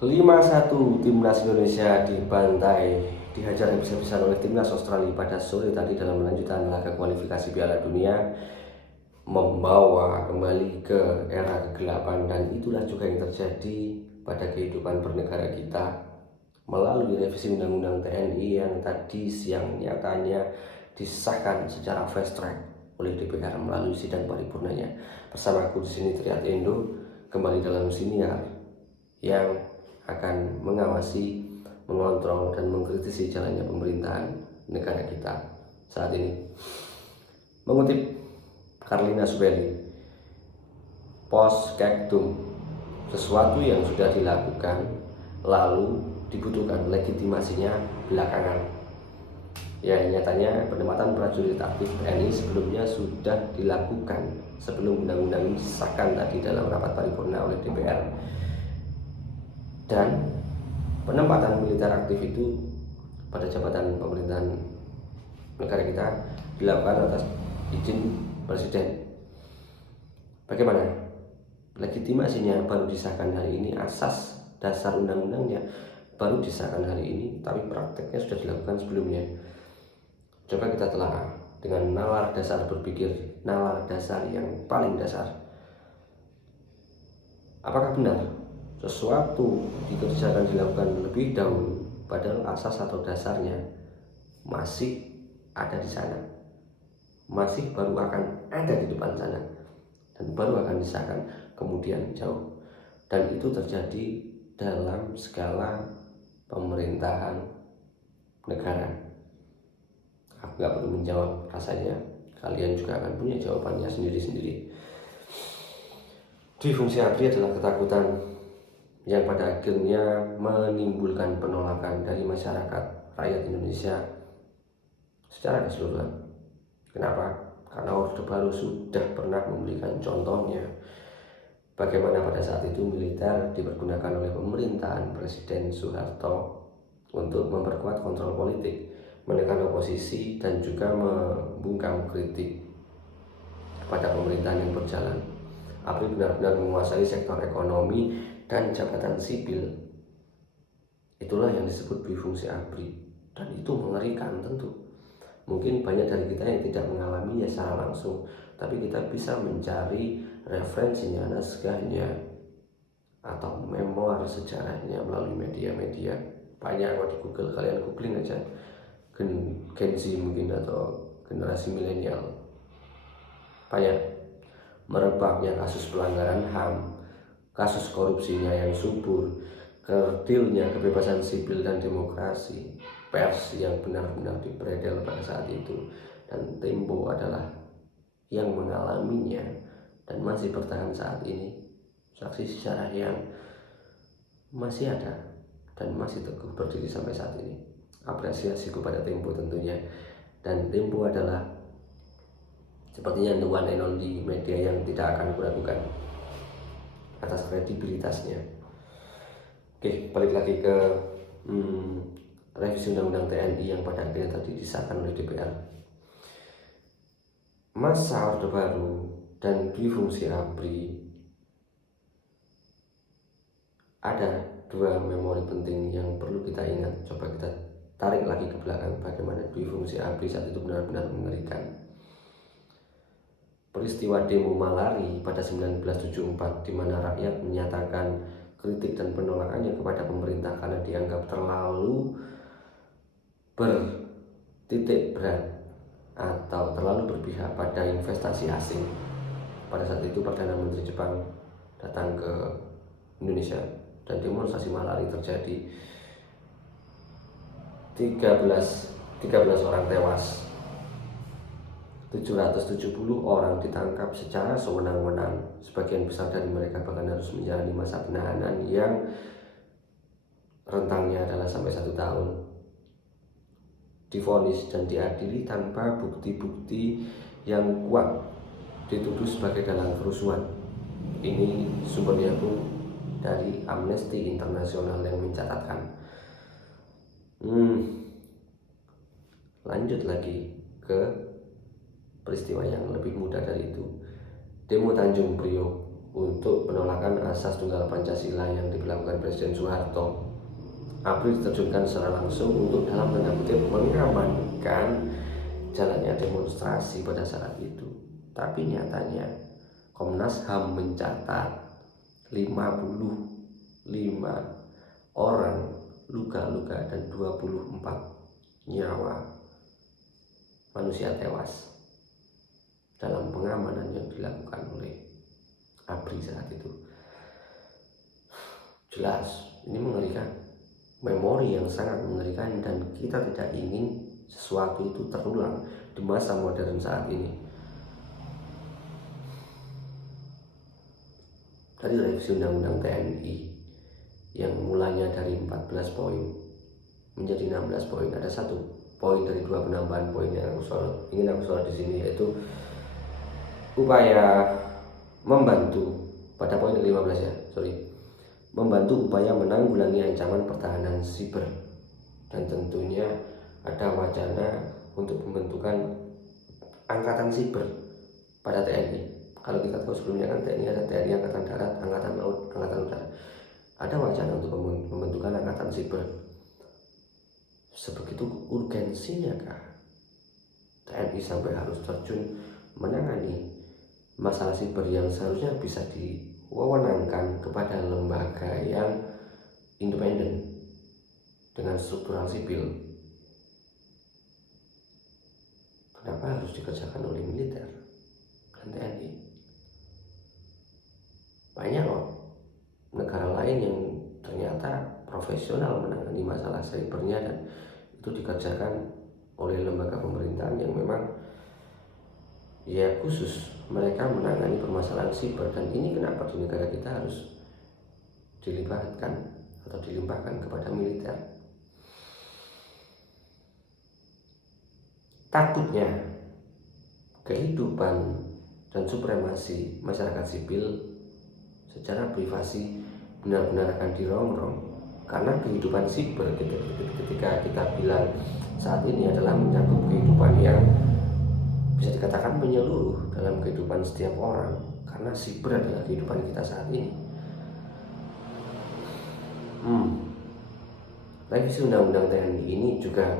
5-1 Timnas Indonesia dihajar habis-habisan oleh Timnas Australia pada sore tadi dalam lanjutan laga kualifikasi Piala Dunia, membawa kembali ke era kegelapan. Dan itulah juga yang terjadi pada kehidupan bernegara kita melalui revisi Undang-Undang TNI yang tadi siang nyatanya disahkan secara fast track oleh DPR melalui sidang paripurnanya. Bersamaku di sini Triat Endo kembali dalam siniar yang akan mengawasi, mengontrol, dan mengkritisi jalannya pemerintahan negara kita saat ini. Mengutip Karlina Subeli, post factum, sesuatu yang sudah dilakukan lalu dibutuhkan legitimasinya belakangan. Ya, nyatanya penempatan prajurit aktif TNI sebelumnya sudah dilakukan sebelum undang-undang ini disahkan tadi dalam rapat paripurna oleh DPR. Dan penempatan militer aktif itu pada jabatan pemerintahan negara kita dilakukan atas izin presiden. Bagaimana? Legitimasinya baru disahkan hari ini, asas dasar undang-undangnya baru disahkan hari ini, tapi prakteknya sudah dilakukan sebelumnya. Coba kita telah dengan nalar dasar berpikir, nalar dasar yang paling dasar. Apakah benar sesuatu dikerjakan dilakukan lebih dahulu padahal asas atau dasarnya masih ada di sana, masih baru akan ada di depan sana, dan baru akan disahkan kemudian jauh? Dan itu terjadi dalam skala pemerintahan negara. Aku gak perlu menjawab, rasanya kalian juga akan punya jawabannya sendiri-sendiri. Dwi fungsi ABRI adalah ketakutan yang pada akhirnya menimbulkan penolakan dari masyarakat rakyat Indonesia secara keseluruhan. Kenapa? Karena Orde Baru sudah pernah memberikan contohnya bagaimana pada saat itu militer dipergunakan oleh pemerintahan Presiden Soeharto untuk memperkuat kontrol politik, menekan oposisi, dan juga membungkam kritik pada pemerintahan yang berjalan. ABRI benar-benar menguasai sektor ekonomi dan jabatan sipil. Itulah yang disebut bifungsi ABRI, dan itu mengerikan tentu. Mungkin banyak dari kita yang tidak mengalaminya secara langsung, tapi kita bisa mencari referensinya, naskahnya, atau memoir sejarahnya melalui media-media. Banyak kok di Google, kalian googling aja Gen Z mungkin atau generasi milenial. Banyak merebaknya kasus pelanggaran HAM, kasus korupsinya yang subur, kerdilnya kebebasan sipil dan demokrasi, pers yang benar-benar dibredel pada saat itu. Dan Tempo adalah yang mengalaminya dan masih bertahan saat ini. Saksi sejarah yang masih ada dan masih teguh berdiri sampai saat ini. Apresiasi kepada Tempo tentunya. Dan Tempo adalah sepertinya the one and only media yang tidak akan kuragukan atas kredibilitasnya. Oke, balik lagi ke revisi Undang-Undang TNI yang pada akhirnya tadi disahkan oleh DPR. Masa Orde Baru dan difungsi ABRI, ada dua memori penting yang perlu kita ingat. Coba kita tarik lagi ke belakang bagaimana difungsi ABRI saat itu benar-benar mengerikan. Peristiwa demo Malari pada 1974 di mana rakyat menyatakan kritik dan penolakannya kepada pemerintah karena dianggap terlalu bertitik berat atau terlalu berpihak pada investasi asing. Pada saat itu Perdana Menteri Jepang datang ke Indonesia dan demonstrasi Malari terjadi. 13 orang tewas, 770 orang ditangkap secara sewenang-wenang. Sebagian besar dari mereka bahkan harus menjalani masa penahanan yang rentangnya adalah sampai 1 tahun. Divonis dan diadili tanpa bukti-bukti yang kuat, dituduh sebagai dalang kerusuhan. Ini sumbernya pun dari Amnesty Internasional yang mencatatkan. Lanjut lagi ke peristiwa yang lebih mudah dari itu. Demo Tanjung Priok untuk penolakan asas tunggal Pancasila yang dilakukan Presiden Soeharto. ABRI diterjunkan secara langsung untuk dalam tanda kutip mengamankan jalannya demonstrasi pada saat itu. Tapi nyatanya Komnas HAM mencatat 55 orang luka-luka dan 24 nyawa manusia tewas dalam pengamanan yang dilakukan oleh ABRI saat itu. Jelas ini mengerikan, memori yang sangat mengerikan, dan kita tidak ingin sesuatu itu terulang di masa modern saat ini. Dari revisi Undang-Undang TNI yang mulanya dari 14 poin menjadi 16 poin, ada satu poin dari 2 penambahan poin yang ingin aku sorot di sini, yaitu upaya membantu pada poin 15 ya, membantu upaya menanggulangi ancaman pertahanan siber, dan tentunya ada wacana untuk pembentukan angkatan siber pada TNI. Kalau kita tahu sebelumnya kan TNI ada TNI Angkatan Darat, Angkatan Laut, Angkatan Udara. Ada wacana untuk pembentukan angkatan siber. Sebegitu urgensinya kah TNI sampai harus terjun menangani masalah siber yang seharusnya bisa diwewenangkan kepada lembaga yang independen dengan struktural sipil? Kenapa harus dikerjakan oleh militer dan TNI? Banyak loh negara lain yang ternyata profesional menangani masalah sibernya, dan itu dikerjakan oleh lembaga pemerintahan yang memang ya khusus mereka menangani permasalahan siber. Dan ini kenapa di negara kita harus dilibatkan atau dilimpahkan kepada militer? Takutnya kehidupan dan supremasi masyarakat sipil secara privasi benar-benar akan dirongrong, karena kehidupan siber ketika kita bilang saat ini adalah mencakup kehidupan yang bisa dikatakan menyeluruh dalam kehidupan setiap orang, karena siber adalah kehidupan kita saat ini. Revisi Undang-Undang TNI ini juga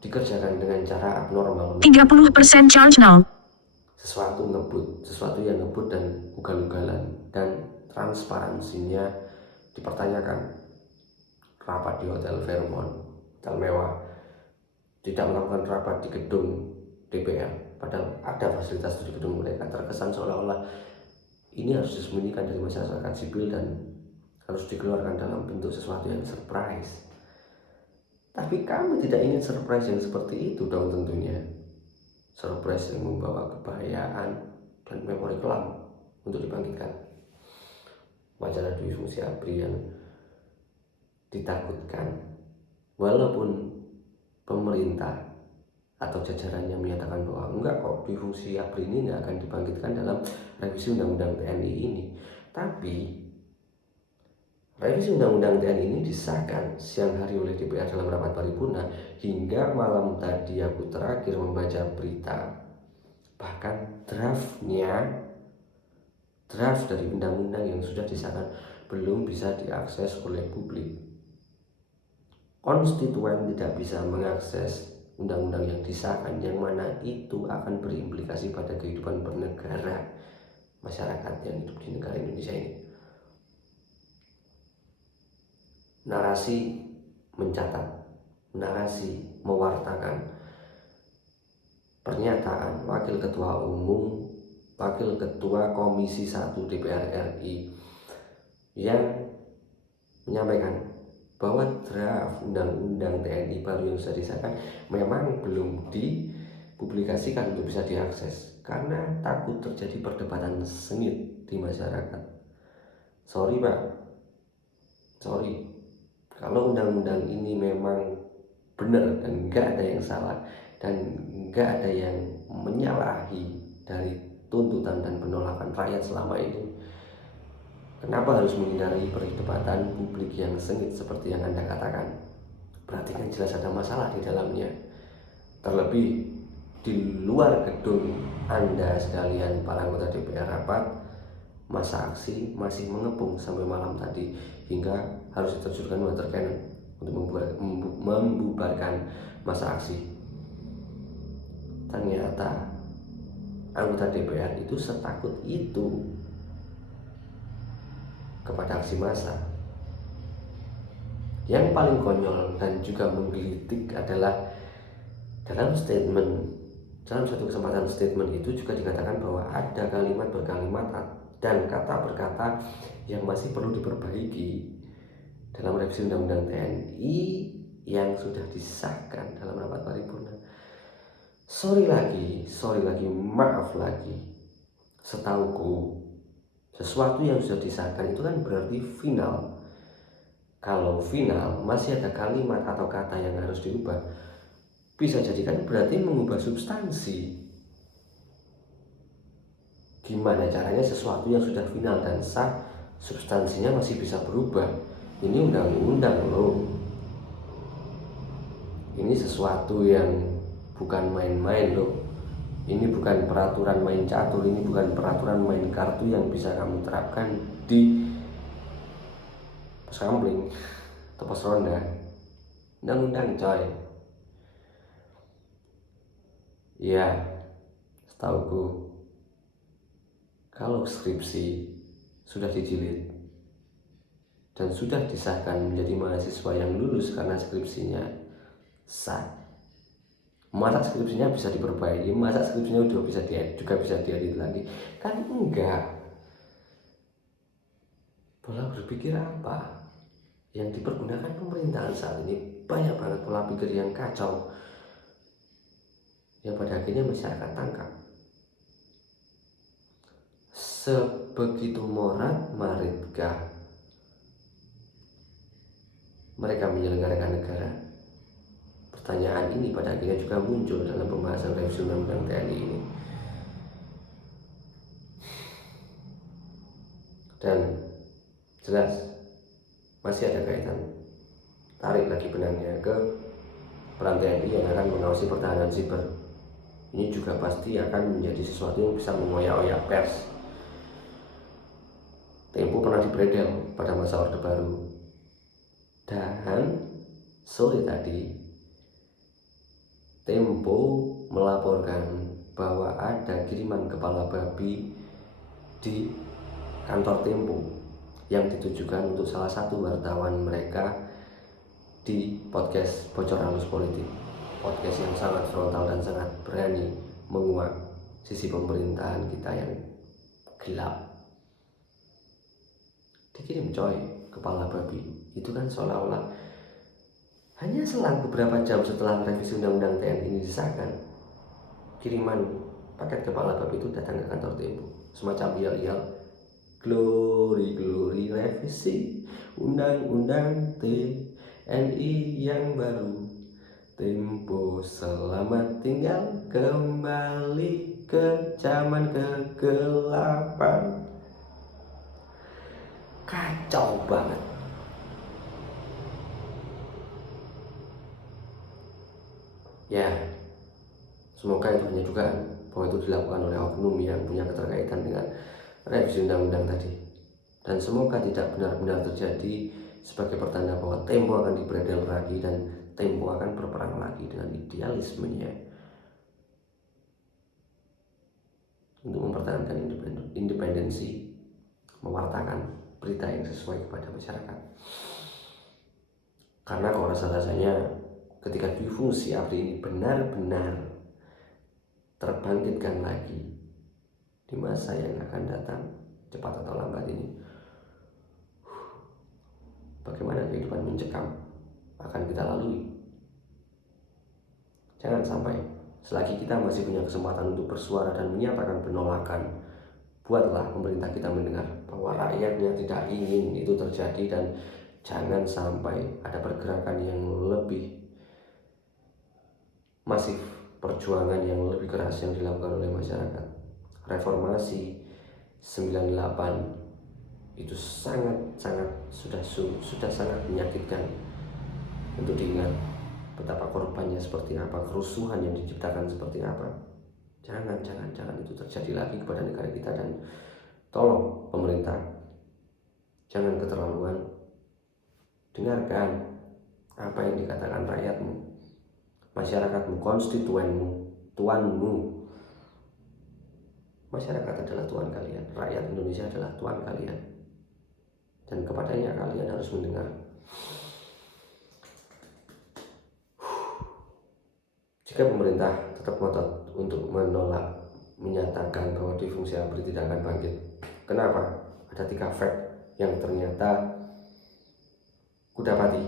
dikerjakan dengan cara abnormal. 30% charge now. Sesuatu yang ngebut dan ugal-ugalan, dan transparansinya dipertanyakan. Rapat di Hotel Fairmont, hotel mewah, tidak melakukan rapat di gedung DPR, padahal ada fasilitas di gedung mereka. Terkesan seolah-olah ini harus disembunyikan dari masyarakat sipil dan harus dikeluarkan dalam bentuk sesuatu yang surprise. Tapi kami tidak ingin surprise yang seperti itu dong tentunya. Surprise yang membawa kebahayaan dan memori kelam untuk dibangkitkan. Wacana dui fungsi ABRI yang ditakutkan, walaupun pemerintah atau jajarannya menyatakan bahwa enggak kok, dui fungsi ABRI ini enggak akan dibangkitkan dalam revisi Undang-Undang TNI ini. Tapi revisi Undang-Undang TNI ini disahkan siang hari oleh DPR dalam rapat paripurna. Hingga malam tadi aku terakhir membaca berita, bahkan draft dari undang-undang yang sudah disahkan belum bisa diakses oleh publik. Konstituen tidak bisa mengakses undang-undang yang disahkan, yang mana itu akan berimplikasi pada kehidupan bernegara masyarakat yang hidup di negara Indonesia ini. Narasi mencatat, narasi mewartakan pernyataan Wakil Ketua Umum, Wakil Ketua Komisi 1 DPR RI yang menyampaikan bahwa draft Undang-Undang TNI baru yang sudah disahkan memang belum dipublikasikan untuk bisa diakses karena takut terjadi perdebatan sengit di masyarakat. Sorry Pak, kalau undang-undang ini memang benar dan nggak ada yang salah dan nggak ada yang menyalahi dari tuntutan dan penolakan rakyat selama ini, kenapa harus menghindari perdebatan publik yang sengit seperti yang Anda katakan? Berarti kan jelas ada masalah di dalamnya. Terlebih di luar gedung Anda sekalian para anggota DPR rapat, masa aksi masih mengepung sampai malam tadi hingga harus diterjunkan water cannon untuk membubarkan masa aksi. Ternyata anggota DPR itu setakut itu kepada aksi massa. Yang paling konyol dan juga menggelitik adalah dalam satu kesempatan statement itu juga dikatakan bahwa ada kalimat berkalimat dan kata berkata yang masih perlu diperbaiki dalam revisi Undang-Undang TNI yang sudah disahkan dalam rapat paripurna. Sorry lagi, maaf lagi. Setauku, sesuatu yang sudah disahkan itu kan berarti final. Kalau final masih ada kalimat atau kata yang harus diubah, bisa jadikan berarti mengubah substansi. Gimana caranya sesuatu yang sudah final dan sah, substansinya masih bisa berubah? Ini undang-undang loh. Ini sesuatu yang bukan main-main loh. Ini bukan peraturan main catur, ini bukan peraturan main kartu yang bisa kamu terapkan di pos kampling atau pos ronda. Undang-undang coy. Ya, setauku kalau skripsi sudah dijilid dan sudah disahkan menjadi mahasiswa yang lulus karena skripsinya sah, masa skripsinya bisa diperbaiki, masa skripsinya juga bisa diedit lagi? Kan enggak. Pola berpikir apa yang dipergunakan pemerintahan saat ini? Banyak banget pola pikir yang kacau yang pada akhirnya masyarakat tangkap. Sebegitu maritkah mereka menyelenggarakan negara? Pertanyaan ini pada akhirnya juga muncul dalam pembahasan revisi Undang-Undang TNI ini. Dan jelas masih ada kaitan. Tarik lagi benangnya ke peran TNI yang akan mengawasi pertahanan siber. Ini juga pasti akan menjadi sesuatu yang bisa mengoyak-oyak pers. Tempo pernah dibredel pada masa Orde Baru. Dan sore tadi Tempo melaporkan bahwa ada kiriman kepala babi di kantor Tempo yang ditujukan untuk salah satu wartawan mereka di podcast Bocor Halus Politik. Podcast yang sangat frontal dan sangat berani menguak sisi pemerintahan kita yang gelap. Dikirim coy, kepala babi. Itu kan seolah-olah hanya selang beberapa jam setelah revisi Undang-Undang TNI ini disahkan, kiriman paket kepala babi itu datang ke kantor Tempo. Semacam yel-yel, glory revisi Undang-Undang TNI yang baru. Tempo selamat tinggal, kembali ke zaman kegelapan. Kacau banget. Ya, semoga itu hanya dugaan bahwa itu dilakukan oleh oknum yang punya keterkaitan dengan revisi undang-undang tadi. Dan semoga tidak benar-benar terjadi sebagai pertanda bahwa Tempo akan dibredel lagi dan Tempo akan berperang lagi dengan idealismenya untuk mempertahankan independensi, mewartakan berita yang sesuai kepada masyarakat. Karena kalau rasa-rasanya ketika difungsi ABRI ini benar-benar terbangkitkan lagi di masa yang akan datang, cepat atau lambat ini, bagaimana kehidupan mencekam akan kita lalui. Jangan sampai selagi kita masih punya kesempatan untuk bersuara dan menyatakan penolakan, buatlah pemerintah kita mendengar bahwa rakyatnya tidak ingin itu terjadi, dan jangan sampai ada pergerakan yang lebih masif, perjuangan yang lebih keras yang dilakukan oleh masyarakat. Reformasi 98 itu sangat sudah sangat menyakitkan untuk diingat. Betapa korbannya seperti apa, kerusuhan yang diciptakan seperti apa. Jangan itu terjadi lagi kepada negara kita, dan Tolong pemerintah, jangan keterlaluan. Dengarkan apa yang dikatakan rakyatmu, masyarakatmu, konstituenmu, tuanmu. Masyarakat adalah tuan kalian, rakyat Indonesia adalah tuan kalian, dan kepadanya kalian harus mendengar. Jika pemerintah tetap ngotot untuk menolak, menyatakan bahwa difungsi ABRI tidak akan bangkit. Kenapa? Ada 3 fact yang ternyata kudapati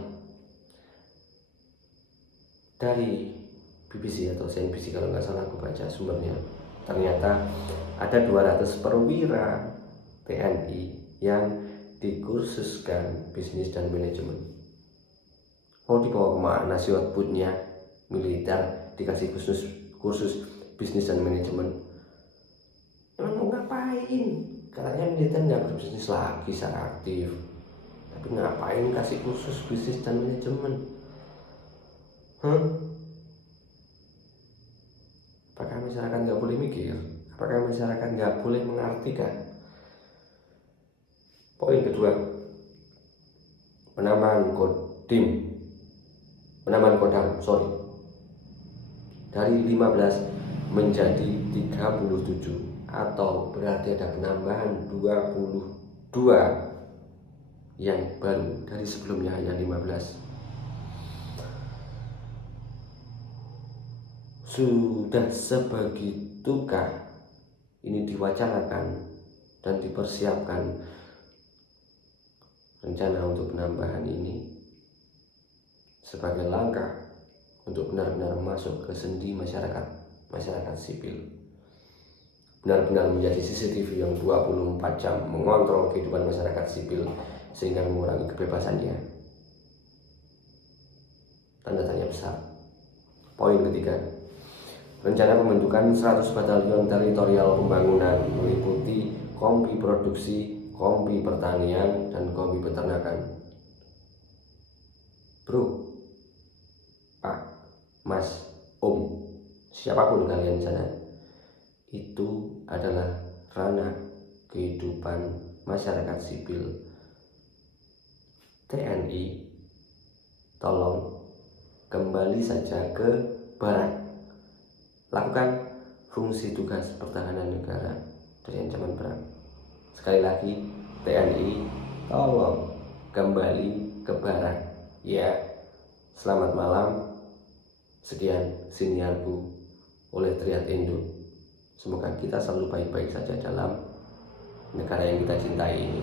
dari BBC atau CNBC kalau nggak salah aku baca sumbernya. Ternyata ada 200 perwira TNI yang dikursuskan bisnis dan manajemen. Mau dibawa kemana sih outputnya? Militer dikasih kursus bisnis dan manajemen. Emang mau ngapain? Katanya militer nggak berbisnis lagi secara aktif, tapi ngapain kasih kursus bisnis dan manajemen? Apakah masyarakat nggak boleh mikir? Apakah masyarakat nggak boleh mengartikan? Poin kedua, penambahan kodam dari 15 menjadi 37, atau berarti ada penambahan 22 yang baru dari sebelumnya hanya 15. Sudah sebegitukah ini diwacanakan dan dipersiapkan rencana untuk penambahan ini sebagai langkah untuk benar-benar masuk ke sendi masyarakat sipil, benar-benar menjadi CCTV yang 24 jam mengontrol kehidupan masyarakat sipil sehingga mengurangi kebebasannya? Tanda tanya besar. Poin ketiga, rencana pembentukan 100 batalion teritorial pembangunan meliputi kompi produksi, kompi pertanian, dan kompi peternakan. Bro, Pak, Mas, Om, siapapun kalian di sana, itu adalah ranah kehidupan masyarakat sipil. TNI, tolong kembali saja ke barak. Lakukan fungsi tugas pertahanan negara dari ancaman perang. Sekali lagi, TNI, tolong kembali ke barak. Ya, selamat malam. Sekian siniarku oleh Triad Indo. Semoga kita selalu baik-baik saja dalam negara yang kita cintai ini.